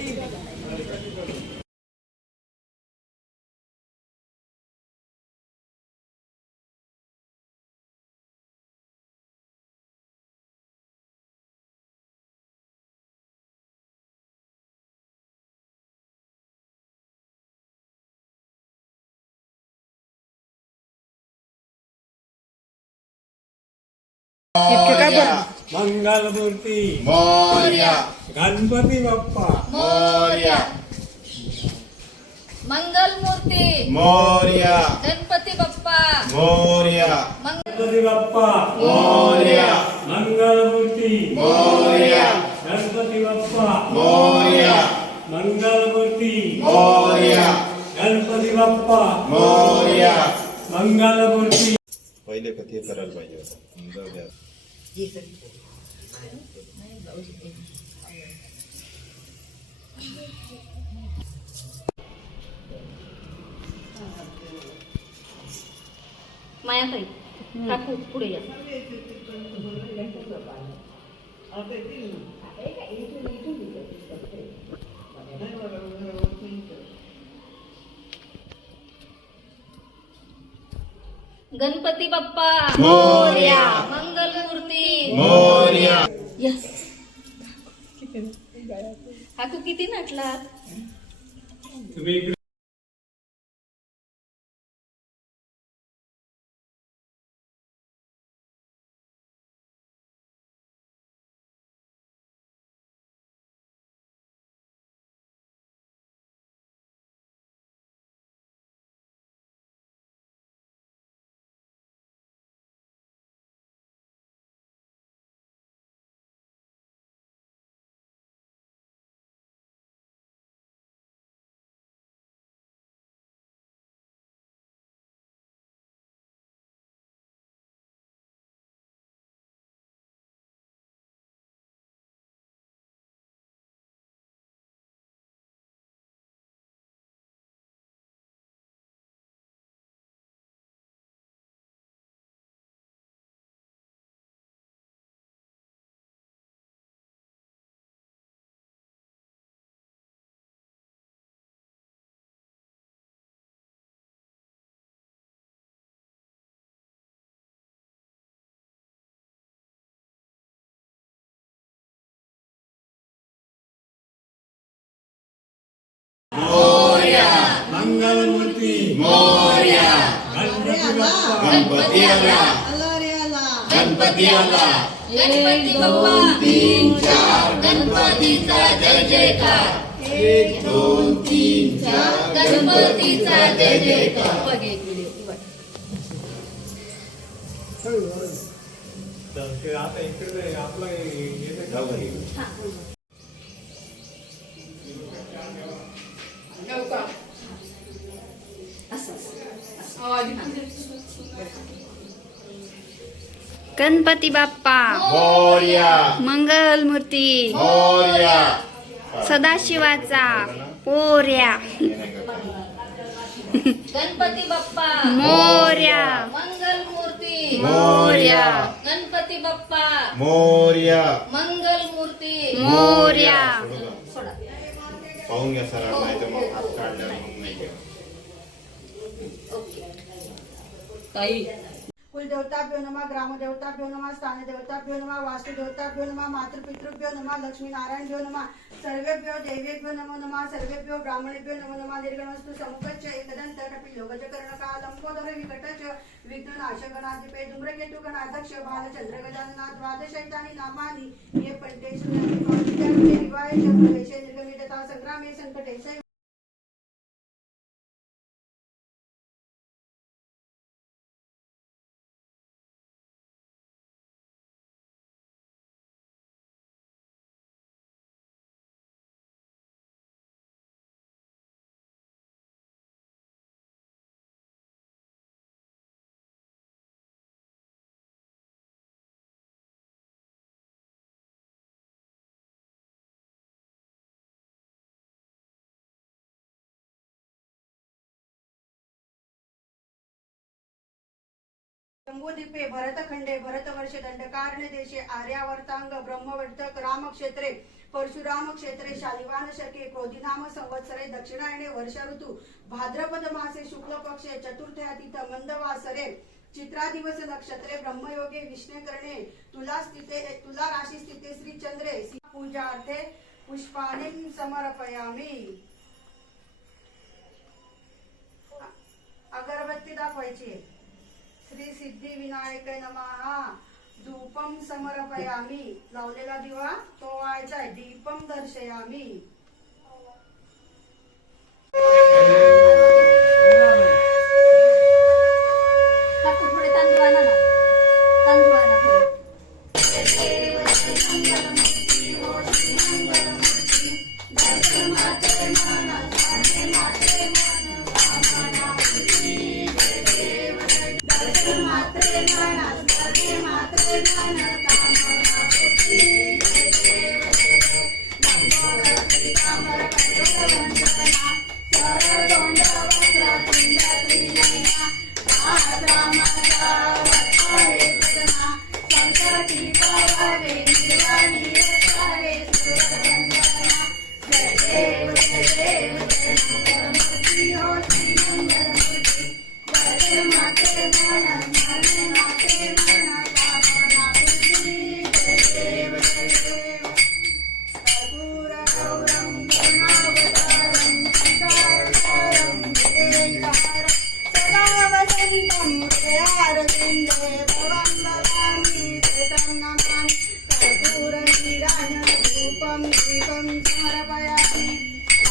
aquí. Mangalmurti. Morya. Ganpati Bappa. Morya. Mangal Murti Morya. Ganpati Bappa. Morya. मंगल गणपती बाप्पा। मोरया। मंगलमूर्ती। मोरया। गणपती बाप्पा। मोरया। मंगलमूर्ती। मोरया। गणपती बाप्पा। मोरया। मंगलमूर्ती। पहिले कधी करायला पाहिजे होतं. मायाताई काकू पुढे या. गणपती बाप्पा. मोरया. मंगल मूर्ती. मोरया. यस. काकू किती नटला? तुम्ही मंगलमूर्ती मोरया गणपती बाप्पा गणपती आला गणपती आला गणपती बाप्पा तीन चार गणपतीचा जय जयकार एक दोन तीन चार गणपतीचा जय जयकार बघ एक व्हिडिओ आपलं गणपती बाप्पा. मोरया. मंगल मूर्ती. मोरया. सदाशिवाचा. पोऱ्या. गणपती बाप्पा. मोर्या. मंगल मूर्ती. मोरया. गणपती बाप्पा. मोरया. मंगल मूर्ती. मोर्या. पाहून घ्या सर नाही ताई. कुलदेवताभ्यो नमः ग्रामदेवताभ्यो नमः स्थानदेवताभ्यो नमः वास्तुदेवताभ्यो नमः मातृपितृभ्यो नमः लक्ष्मीनारायणभ्यो नमः सर्वेभ्यो देवेभ्यो नमो नमः सर्वेभ्यो ब्राह्मणेभ्यो नमो नमः निर्गणस्तु समुखच्च एकदन्त कपिलो गजकर्णका लंबोदर विकटच विघ्ननाशगणाधिपे धूम्रकेतु गणाध्यक्ष भालचंद्र गजानना द्वादशैतानि नामानि ये पण्डेषु विवाहे च निर्गमितता संग्रामे संकटे च भरतखंडे भरतवर्षे दंडकारण्य देशे आर्यावर्तांग ब्रह्मवर्तक रामक्षेत्रे परशुराम क्षेत्रे शालिवान शके क्रोधिनाम संवत्सरे दक्षिणायने वर्ष ऋतू भाद्रपद मासे शुक्ल पक्षे चतुर्थयातीत मंदवासरे चित्रा दिवस नक्षत्रे ब्रह्मयोगे विष्णे करणे तुला स्थिते तुला राशी स्थिते श्री चंद्रे पूजार्थे पुष्पाणीं समर्पयामी। अगरबत्ती दाखवायची श्री सिद्धी विनायक नमहा धूपम समर्पयामी. लावलेला दिवा तो व्हायचा आहे दीपम दर्शयामी. 啦啦啦啦啦啦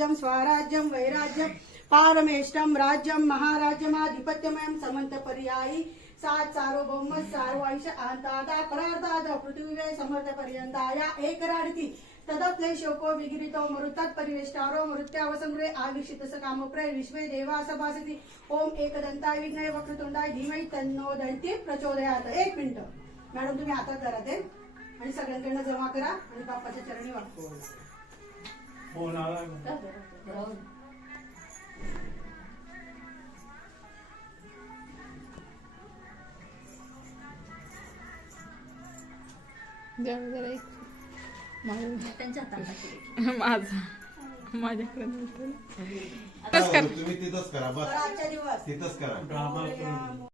राज्यं स्वराज्यम स्वराज्यं पारमेष्टम पारमेष्टं राज्यं महाराज्यमाधिपत्यमयं समन्तपर्यायी। सात सार्वभौम सार्वायुष पृथ्वी परार्धाद पृथ्वीवे एक राडती तदप्ले शोको विगिरितो मरुतात परिवेष्टारो मृत्यावसंग्रे आविषित कामप्रय विश्वे देवा सभासती। ओम एकदंताय विघ्नय वक्रतुंडाय धीमहि तन्नो दंती प्रचोदयात। एक मिनिट। मॅडम तुम्ही हातात धरा ते. आणि सगळ्यांकडनं जमा करा आणि बाप्पाच्या चरणी वाटतो माझा माझ्याकडे नव्हतं. तुम्ही तिथंच करा बस. तिथंच करा.